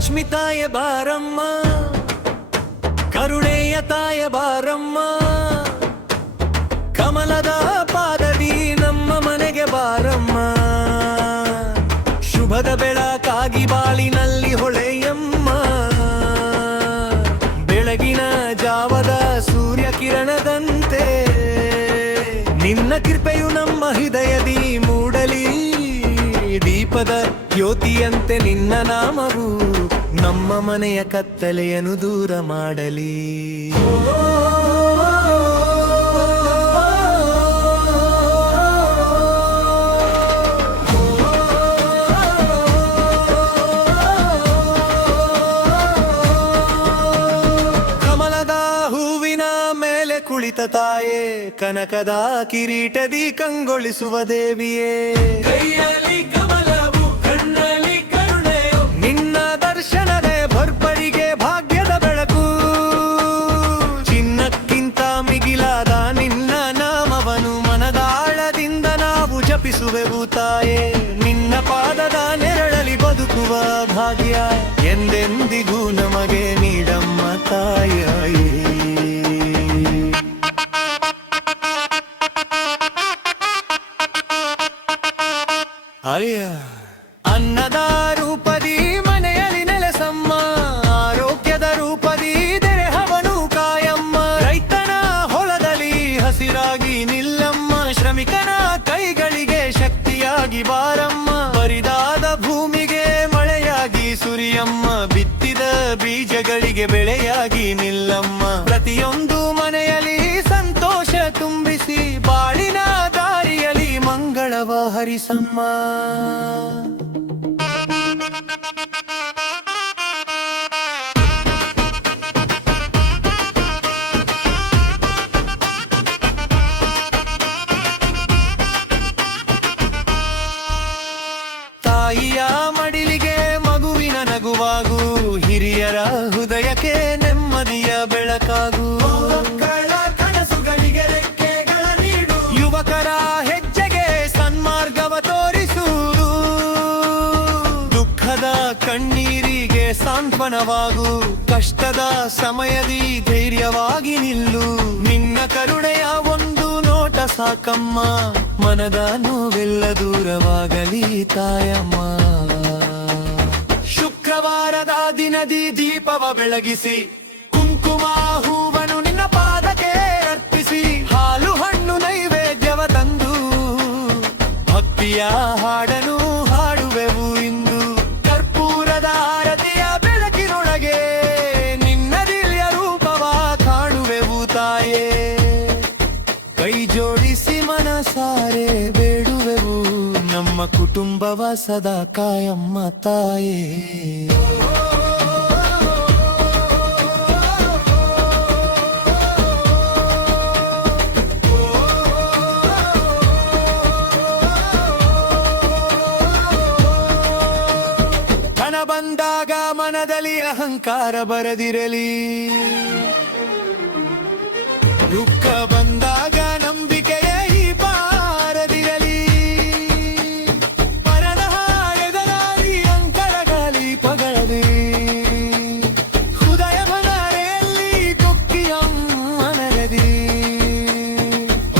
ಲಕ್ಷ್ಮಿ ತಾಯ ಬಾರಮ್ಮ, ಕರುಣೆಯ ತಾಯ ಬಾರಮ್ಮ, ಕಮಲದ ಪಾದದಿ ನಮ್ಮ ಮನೆಗೆ ಬಾರಮ್ಮ. ಶುಭದ ಬೆಳಕಾಗಿ ಬಾಳಿನಲ್ಲಿ ಹೊಳೆಯಮ್ಮ, ಬೆಳಗಿನ ಜಾವದ ಸೂರ್ಯ ಕಿರಣದಂತೆ ನಿನ್ನ ಕೃಪೆಯು ನಮ್ಮ ಹೃದಯದಿ ಮೂಡಲಿ. ದೀಪದ ಜ್ಯೋತಿಯಂತೆ ನಿನ್ನ ನಾಮವು ನಮ್ಮ ಮನೆಯ ಕತ್ತಲೆಯನ್ನು ದೂರ ಮಾಡಲಿ. ಕಮಲದ ಹೂವಿನ ಮೇಲೆ ಕುಳಿತ ತಾಯೇ, ಕನಕದ ಕಿರೀಟದಿ ಕಂಗೊಳಿಸುವ ದೇವಿಯೇ, ಕೈಯಲ್ಲಿ ಕಮಲವು ಕಣ್ಣಲ್ಲಿ ಕರುಣೆಯು, ನಿನ್ನ ದರ್ಶನವೇ ಭರ್ಪರಿಗೆ ಭಾಗ್ಯದ ಬೆಳಕು. ಚಿನ್ನಕ್ಕಿಂತ ಮಿಗಿಲಾದ ನಿನ್ನ ನಾಮವನು ಮನದಾಳದಿಂದ ನಾವು ಜಪಿಸುವೆವು ತಾಯೇ. ನಿನ್ನ ಪಾದದ ನೆರಳಲಿ ಬದುಕುವ ಭಾಗ್ಯ ಎಂದೆಂದಿಗೂ ನಮಗೆ ನೀಡಮ್ಮ ತಾಯೇ. ಅನ್ನದ ರೂಪದಿ ಮನೆಯಲ್ಲಿ ನೆಲೆಸಮ್ಮ, ಆರೋಗ್ಯದ ರೂಪದಿ ದೇಹವನು ಕಾಯಮ್ಮ. ರೈತನ ಹೊಲದಲ್ಲಿ ಹಸಿರಾಗಿ ನಿಲ್ಲಮ್ಮ, ಶ್ರಮಿಕನ ಕೈಗಳಿಗೆ ಶಕ್ತಿಯಾಗಿ ಬಾರಮ್ಮ. ಬರಿದಾದ ಭೂಮಿಗೆ ಮಳೆಯಾಗಿ ಸುರಿಯಮ್ಮ, ಬಿತ್ತಿದ ಬೀಜಗಳಿಗೆ ಬೆಳೆಯಾಗಿ ನಿಲ್ಲಮ್ಮ. ಪ್ರತಿಯೊಂದು ಮನೆಯಲ್ಲಿ ಸಂತೋಷ ತುಂಬಿಸಿ, ಬಾಳಿನ ದಾರಿಯಲ್ಲಿ ಮಂಗಳವ ಹರಿಸಮ್ಮ. ತಾಯಿಯ ಮಡಿಲಿಗೆ ಮಗುವಿನ ನಗುವಾಗು, ಹಿರಿಯರ ಹೃದಯಕ್ಕೆ ನೆಮ್ಮದಿಯ ಬೆಳಕಾಗು. ಕನಸುಗಳಿಗೆ ರೆಕ್ಕೆಗಳ ನೀಡು, ಯುವಕರ ಹೆಜ್ಜೆಗೆ ಸನ್ಮಾರ್ಗವ ತೋರಿಸುವುದು. ದುಃಖದ ಕಣ್ಣೀರಿಗೆ ಸಾಂತ್ವನವಾಗು, ಕಷ್ಟದ ಸಮಯದಿ ಧೈರ್ಯವಾಗಿ ನಿಲ್ಲು. ನಿನ್ನ ಕರುಣೆಯ ಒಂದು ನೋಟ ಸಾಕಮ್ಮ, ಮನದ ನೋವೆಲ್ಲ ದೂರವಾಗಲಿ ತಾಯಮ್ಮ. ಶುಕ್ರವಾರದ ದಿನದಿ ದೀಪವ ಬೆಳಗಿಸಿ, ಕುಂಕುಮ ಹೂವನು ನಿನ್ನ ಪಾದಕ್ಕೆ ಅರ್ಪಿಸಿ, ಹಾಲು ಹಣ್ಣು ನೈವೇದ್ಯವ ತಂದು ಭಕ್ತಿಯ ಹಾಡನು ಹಾಡುವೆವು ಇಂದು. ಕರ್ಪೂರದ ಆರತಿಯ ಬೆಳಕಿನೊಳಗೆ ನಿನ್ನ ದಿವ್ಯ ರೂಪವ ಕಾಣುವೆವು ತಾಯೇ. ಕೈ ಜೋಡಿಸಿ ಮನಸಾರೆ ಬೇಡುವೆವು, ನಮ್ಮ ಕುಟುಂಬವ ಸದಾ ಕಾಯಮ್ಮ ತಾಯೇ. ಹಣ ಬಂದಾಗ ಮನದಲ್ಲಿ ಅಹಂಕಾರ ಬರದಿರಲಿ, ದುಃಖ ಬಂದಾಗ ನಂಬಿಕೆಯ ಈ ಪಾರದಿರಲಿ. ಪರನ ಎದರಾಗಿ ಅಂಕಳಗಾಲಿ ಪಗಳದಿ, ಹೃದಯ ಭನರೆಯಲ್ಲಿ ಕೊಕ್ಕಿಯಮ್ಮನರದಿ.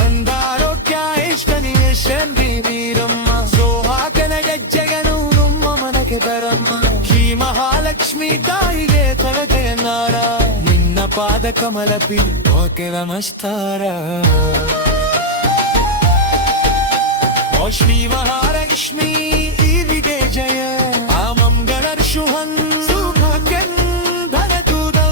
ಒಂದಾರೋಗ್ಯ ಇಷ್ಟನಿಯಶನ್ರಿ ವೀರಮ್ಮ, ಸೋಹಾಕನ ಗೆಜ್ಜೆಗನು ನಮ್ಮ ಮನಕ್ಕೆ ಬರಮ್ಮ. ಶ್ರೀ ಮಹಾಲಕ್ಷ್ಮಿ ತಾಯಿಗೆ ತೊಳಕೆಯನ್ನಾರ, ನಿನ್ನ ಪಾದ ಕಮಲ ಓಕೆ ನಮಸ್ಕಾರ. ಓ ಶ್ರೀ ಮಹಾಲಕ್ಷ್ಮಿ ಈವಿಗೆ ಜಯ, ಆ ಮಂಗಳರ್ ಶುಭನ್ ಸುಭಾಗ್ಯನ್ ಧನತುದೌ.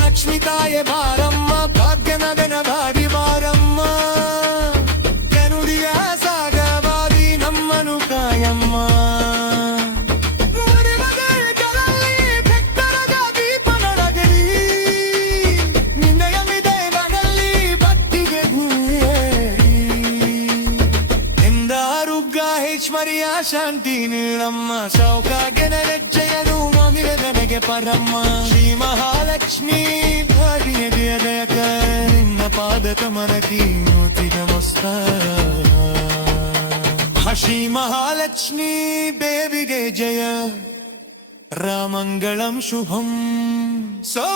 ಲಕ್ಷ್ಮಿ ತಾಯೆ ಬಾರಮ್ಮ, ಭಾಗ್ಯನಗನ ಬಾರಿ ಬಾರಮ್ಮ. ಕನುಡಿಯ ಸಾಗವಾದಿ ನಮ್ಮನು ಕಾಯಮ್ಮ. ಭಕ್ತರದ ದೀಪ ನಡಗಲಿ, ನಿನ್ನಯ ಮಿದೇವನಲ್ಲಿ ಭಕ್ತಿಗೆ ಭೂಮಿಯೇರಿ. ಎಂದ ಐಶ್ವರ್ಯ ಶಾಂತಿ ನೀಳಮ್ಮ ಸೌಕಾಗೆ ನರಜ್ಜಯನು ಮಮಿರದನೆಗೆ ಪರಮ್ಮ ಶ್ರೀ ಮಹಾಲಕ್ಷ್ಮಿ ಹರಿಯದಯಕ ನಿನ್ನ ಪಾದ ಕಮಲಕಿ ಮೂರ್ತಿ ನಮಸ್ಕಾರ ಶ್ರೀ ಮಹಾಲಕ್ಷ್ಮಿ ದೇವಿಗೆ ಜಯ ರಾಮಂಗಳಂ ಶುಭಂ ಸೋ